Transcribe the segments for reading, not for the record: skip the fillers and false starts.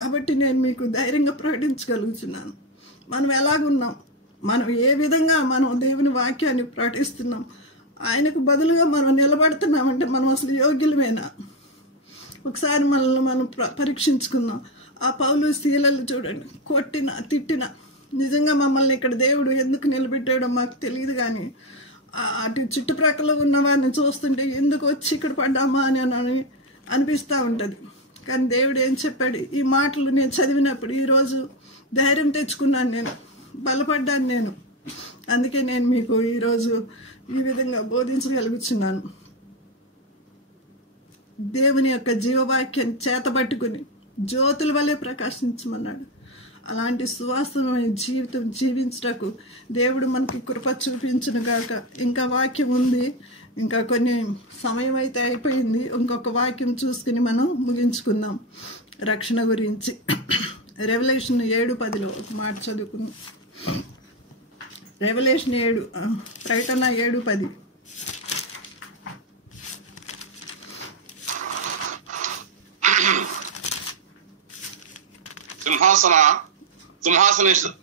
కాబట్టి నేను మీకు ధైర్యంగా ప్రకటించగలుగుతున్నాను. మనం ఎలాగున్నాం, మనం ఏ విధంగా మనం దేవుని వాక్యాన్ని ప్రకటిస్తున్నాం, ఆయనకు బదులుగా మనం నిలబడుతున్నామంటే మనం అసలు యోగ్యులమేనా? ఒకసారి మనల్ని మనం పరీక్షించుకుందాం. ఆ పౌలు శీలలు చూడండి, కొట్టిన తిట్టిన, నిజంగా మమ్మల్ని ఇక్కడ దేవుడు ఎందుకు నిలబెట్టాడో మాకు తెలియదు, కానీ అటు చుట్టుప్రక్కల ఉన్న వారిని చూస్తుంటే ఎందుకు వచ్చి ఇక్కడ పడ్డామా అని అనిపిస్తూ ఉంటుంది. కానీ దేవుడు ఏం చెప్పాడు? ఈ మాటలు నేను చదివినప్పుడు ఈరోజు ధైర్యం తెచ్చుకున్నాను, నేను బలపడ్డాను నేను. అందుకే నేను మీకు ఈరోజు ఈ విధంగా బోధించగలుగుతున్నాను. దేవుని యొక్క జీవవాక్యాన్ని చేతబట్టుకుని జ్యోతుల వల్లే ప్రకాశించమన్నాడు. అలాంటి సువాసనమైన జీవితం జీవించటకు దేవుడు మనకి కృప చూపించును గాక. ఇంకా వాక్యం ఉంది, ఇంకా కొన్ని సమయం అయితే అయిపోయింది. ఇంకొక వాక్యం చూసుకుని మనం ముగించుకుందాం రక్షణ గురించి. రెవల్యూషన్ 7:10 ఒక మాట చదువుకుందాం. రెవల్యూషన్ 7, ప్రకటన 7:10.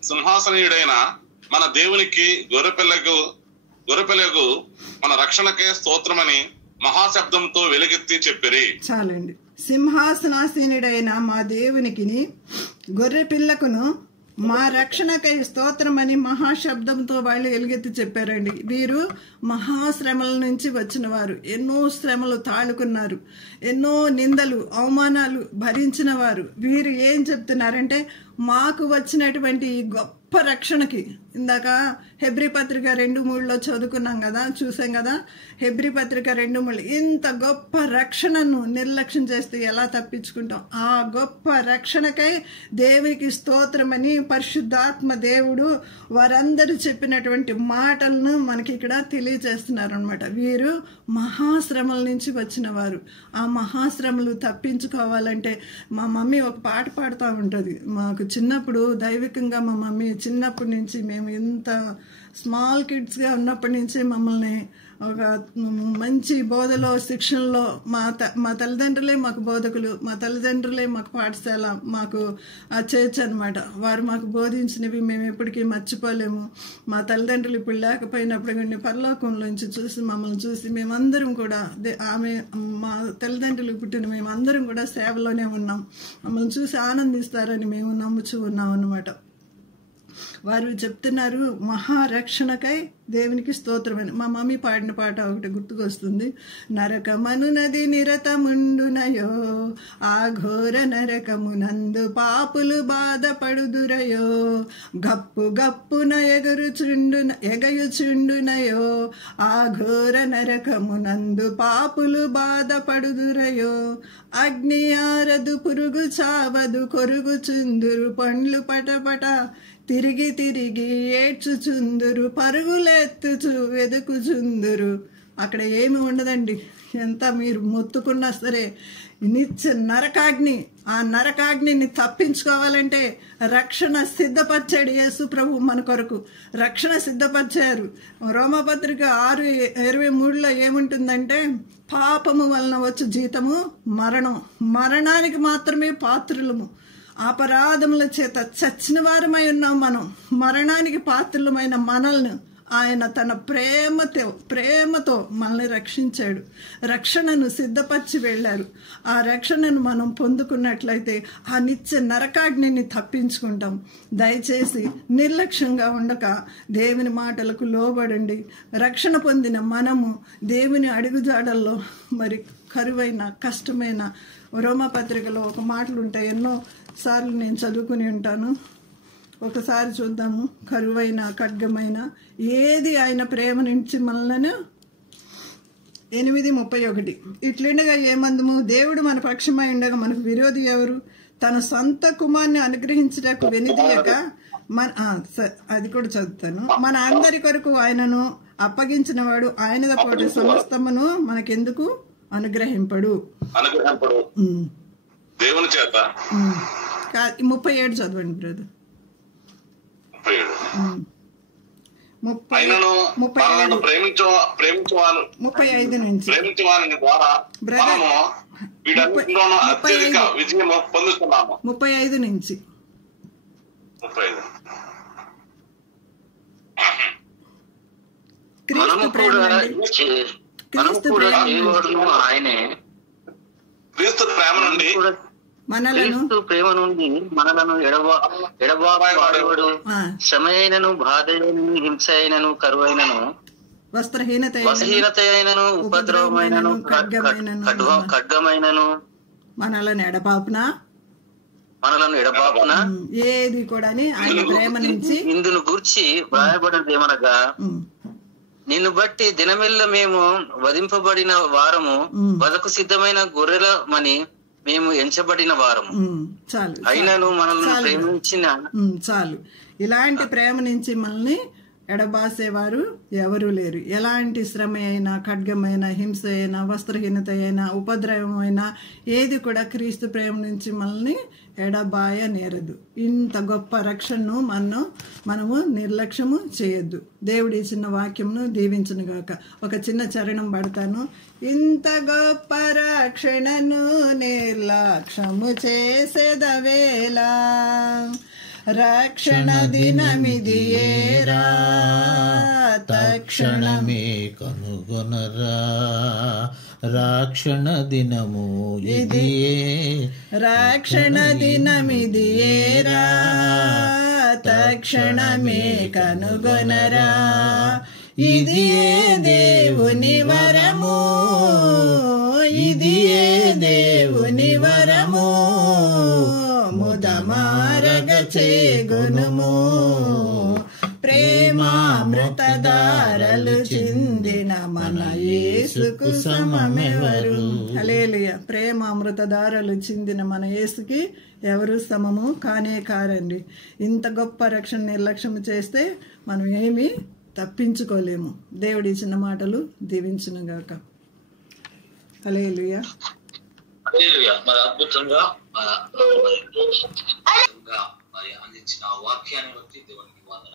సింహాసనీయుడైన మన దేవునికి గొర్రెపిల్లకు మన రక్షణకే స్తోత్రమని మహాశబ్దంతో వెలుగెత్తి చెప్పిరి. చాలండి. సింహాసనాసీనుడైన మా దేవునికి గొర్రె పిల్లకును మా రక్షణకై స్తోత్రమని మహాశబ్దంతో వాళ్ళు ఎలుగెత్తి చెప్పారండి. వీరు మహాశ్రమల నుంచి వచ్చిన వారు, ఎన్నో శ్రమలు తాళుకున్నారు, ఎన్నో నిందలు అవమానాలు భరించిన వారు. వీరు ఏం చెప్తున్నారంటే, మాకు వచ్చినటువంటి గొప్ప రక్షణకి, ఇందాక హెబ్రీ పత్రిక 2:3 చదువుకున్నాం కదా, చూసాం కదా. హెబ్రీ పత్రిక 2:3, ఇంత గొప్ప రక్షణను నిర్లక్ష్యం చేస్తే ఎలా తప్పించుకుంటాం? ఆ గొప్ప రక్షణకై దేవునికి స్తోత్రమని పరిశుద్ధాత్మ దేవుడు వారందరూ చెప్పినటువంటి మాటలను మనకి ఇక్కడ తెలియజేస్తున్నారు అనమాట. వీరు మహాశ్రమల నుంచి వచ్చిన వారు. ఆ మహాశ్రమలు తప్పించుకోవాలంటే మా మమ్మీ ఒక పాట పాడుతూ ఉంటుంది. మాకు చిన్నప్పుడు దైవికంగా మా మమ్మీ చిన్నప్పటి నుంచి, మేము ఇంత స్మాల్ కిడ్స్గా ఉన్నప్పటి నుంచి మమ్మల్ని ఒక మంచి బోధలో శిక్షణలో మా తల్లిదండ్రులే మాకు బోధకులు, మా తల్లిదండ్రులే మాకు పాఠశాల, మాకు ఆ చర్చ్ అనమాట. వారు మాకు బోధించినవి మేము ఎప్పటికీ మర్చిపోలేము. మా తల్లిదండ్రులు ఇప్పుడు లేకపోయినప్పుడు కానీ పరలోకంలోంచి చూసి మమ్మల్ని చూసి మేమందరం కూడా మా తల్లిదండ్రులు పుట్టిన మేమందరం కూడా సేవలోనే ఉన్నాం. మమ్మల్ని చూసి ఆనందిస్తారని మేము నమ్ముచూ ఉన్నాం అన్నమాట. వారు చెప్తున్నారు మహారక్షణకై దేవునికి స్తోత్రమని. మా మమ్మీ పాడిన పాట ఒకటి గుర్తుకొస్తుంది. నరకమనునది నిరతముండునయో, ఆ ఘోర నరకమునందు పాపులు బాధపడుదురయో, గప్పు గప్పున ఎగయుచుండునయో, ఆ ఘోర నరకమునందు పాపులు బాధపడుదురయో, అగ్ని ఆరదు పురుగు చావదు కొరుగుచుందురు పండ్లు పటపట తిరిగి తిరిగి ఏడ్చుచుందురు పరుగులెత్తుచు వెదుకుచుందురు. అక్కడ ఏమి ఉండదండి, ఎంత మీరు మొత్తుకున్నా సరే నిత్య నరకాగ్ని. ఆ నరకాగ్నిని తప్పించుకోవాలంటే రక్షణ సిద్ధపరిచాడు యేసు ప్రభు మన కొరకు. రక్షణ సిద్ధపరిచారు. రోమపత్రిక 6:23 ఏముంటుందంటే, పాపము వలన వచ్చు జీతము మరణం, మరణానికి మాత్రమే పాత్రులము, అపరాధముల చేత చచ్చిన వారమై ఉన్నాం మనం. మరణానికి పాత్రులమైన మనల్ని ఆయన తన ప్రేమతో మనల్ని రక్షించాడు. రక్షణను సిద్ధపరిచి వెళ్ళారు. ఆ రక్షణను మనం పొందుకున్నట్లయితే ఆ నిత్య నరకాగ్నిని తప్పించుకుంటాం. దయచేసి నిర్లక్ష్యంగా ఉండక దేవుని మాటలకు లోబడండి. రక్షణ పొందిన మనము దేవుని అడుగుజాడల్లో మరి కరువైన కష్టమైన రోమపత్రికలో ఒక మాటలు ఉంటాయి, ఎన్నో సార్లు నేను చదువుకుని ఉంటాను. ఒకసారి చూద్దాము. కరువైన ఖడ్గమైన ఏది ఆయన ప్రేమ నుంచి మనలను 8:31 ఇట్లుండగా ఏమందుము, దేవుడు మన పక్షమై ఉండగా మనకు విరోధి ఎవరు? తన సొంత కుమార్ని అనుగ్రహించటకు వెనుదీయక అది కూడా చదువుతాను. మన అందరి కొరకు ఆయనను అప్పగించిన వాడు ఆయనతో పాటు సమస్తమును మనకెందుకు అనుగ్రహింపడు? దేవుని చేత 37 చదవండి బ్రదర్. అయినను మనలను ప్రేమించేవాని 35 ద్వారా మనము వీటన్నిటిలోనూ అత్యధిక విజయం పొందుతున్నాము. 35 నుంచి 35 క్రీస్తు ప్రేమ నుండి మనలను ఎడబాటు శ్రమైనను బాధైనను హింస అయినను కరువైనను వస్త్రహీనత అయినను ఉపద్రవమైనను ఖడ్గమైనను మనలను ఎడబాపున ఏది కూడా ఆయన ప్రేమ నుంచి ఇందును గూర్చి వ్రాయబడినదేమనగా నిన్ను బట్టి దినమెల్ల మేము వధింపబడిన వారము వదకు సిద్ధమైన గొర్రెలమని మేము ఎంచబడిన వారము. చాలు అయినను మనల్ని ప్రేమించిన చాలు. ఇలాంటి ప్రేమ నుంచి మనల్ని ఎడబాసేవారు ఎవరూ లేరు. ఎలాంటి శ్రమ అయినా, ఖడ్గమైన, హింస అయినా, వస్త్రహీనత అయినా, ఉపద్రవం అయినా ఏది కూడా క్రీస్తు ప్రేమ నుంచి మనల్ని ఎడబాయ నేరదు. ఇంత గొప్ప రక్షణను మనము నిర్లక్ష్యము చేయొద్దు. దేవుడి చిన్న వాక్యంను దీవించును గాక. ఒక చిన్న చరణం పడతాను. ఇంత గొప్ప రక్షణను నిర్లక్ష్యము చేసేదవేలా, రక్షణ దినమిదియేరా తక్షణమే కనుగొనరా, రక్షణ దినము ఇదియే, రక్షణ దినమిదియేరా తక్షణమే కనుగొనరా, ఇదియే దేవుని వరము, ఇదియే దేవుని వరము, ముదమారగ చేగునుము, ప్రేమామృతధారలు చిందిన మన యేసుకు సమమెవరు. హల్లెలూయా. ప్రేమామృతధారలు చిందిన మన యేసుకి ఎవరు సమము కానే కారండి. ఇంత గొప్ప రక్షణ నిర్లక్ష్యం చేస్తే మనం ఏమీ తప్పించుకోలేము. దేవుడి చిన్న మాటలు దీవించును గాక. హల్లెలూయా. మరి అద్భుతంగా మరి అందించిన వాక్యాన్ని బట్టి దేవునికి వందనాలు.